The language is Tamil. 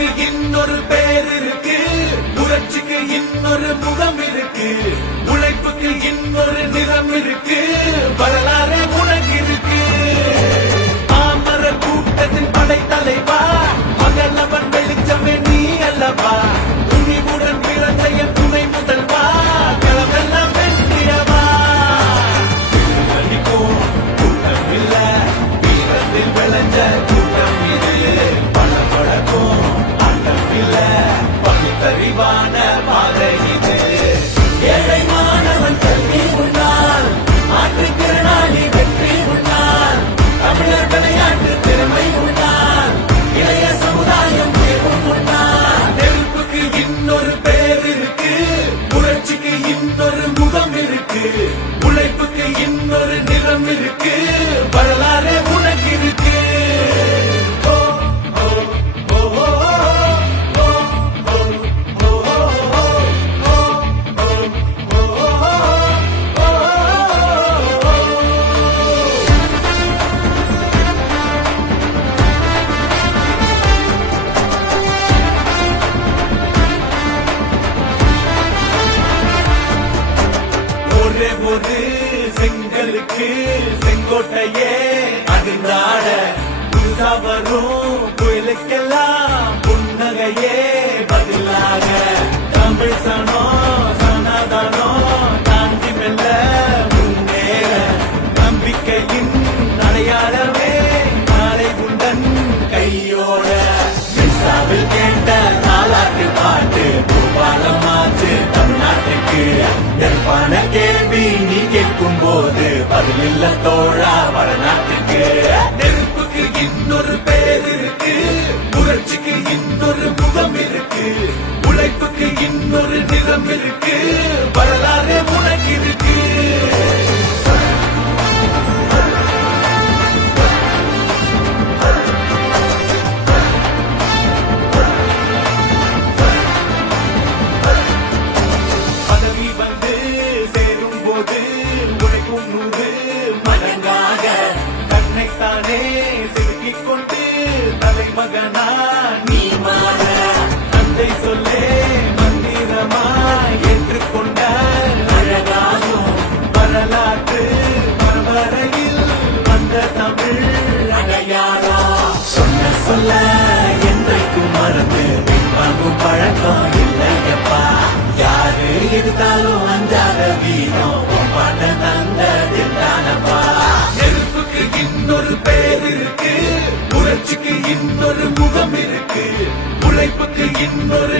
நெருப்புக்கு இன்னொரு பேர் இருக்கு, புரட்சிக்கு இன்னொரு முகம் இருக்கு, உழைப்புக்கு இன்னொரு நிறம் இருக்கு, வரலாறு உனக்கு இருக்கு. ஆமர கூட்டத்தின் படைத்தலைவா, மகளவன் வெளிச்சமே நீ அல்லவா, துணிவுடன் பிறந்த என் துணை முதல்வா, களமெல்லாம் வென்றிடவா. அடிக்கும் கூட்டம் இல்ல, வீரத்தில் விளைஞ்ச கூட்டம் இது, பணப்பழக்கும் ஆட்டம் இல்ல, பகுத்தறிவான பாதை இது. ஏழை மாணவன் கல்வி உண்டால், மாற்றுத்திறனாளி வெற்றி உண்டால், தமிழர் விளையாட்டு திறமை உண்டால், இளைய சமுதாயம் தேர்வும் உண்டால். நெருப்புக்கு இன்னொரு பேர் இருக்கு, புரட்சிக்கு இன்னொரு முகம் இருக்கு, உழைப்புக்கு இன்னொரு நிறம் இருக்கு, வரலாறு உனக்கு இருக்கு. ஓ, ஓ, ஓ, ஓ, ஓ, ஓ, ஓ, ஓ, ஓ, ஓ, ஓ. ஒரே ஒரு செங்கலுக்கு செங்கோட்டையே அதிர்ந்தாட, புதுசா வரும் புயலுக்கெல்லாம் புன்னகையே பதிலாக, தமிழ் சனம் சனாதனம் தாண்டி மெல்ல முன்னேற, நம்பிக்கையின் அடையாளமே நாளை உண்டன் கையோட. மிஸ்ஸாவில் கேட்ட நாளாட்டு பாட்டு பூபாலம் ஆச்சு தமிழ்நாட்டுக்கு. நெருப்பான கேள்வி நீ கேட்கும் போது பதில் இல்ல தோழா வடநாட்டுக்கு. நெருப்புக்கு இன்னொரு பேர் இருக்கு, புரட்சிக்கு இன்னொரு முகம் இருக்கு, உழைப்புக்கு இன்னொரு நிறம் இருக்கு, வரலாறு உனக்கு இருக்கு. பதவி வந்து சேரும் போது உழைக்கும் நூறு மடங்காக, கண்ணைத்தானே செதுக்கிக் கொண்டு தலைமகனா நீ மாற, தந்தை சொல்லே மந்திரமாய் ஏற்றுக்கொண்ட அழகாகும் வரலாற்று பரம்பரையில் வந்த தமிழ் அடையாளம். சொன்ன சொல்ல என்றைக்கும் மறந்து பின்வாங்கும் பழக்கம் இல்லையப்பா, யாரு எதிர்த்தாலும் அஞ்சாத வீரம் பாட்ட தந்ததில்தானப்பா. நெருப்புக்கு இன்னொரு பேர் இருக்கு, புரட்சிக்கு இன்னொரு முகம் இருக்கு, உழைப்புக்கு இன்னொரு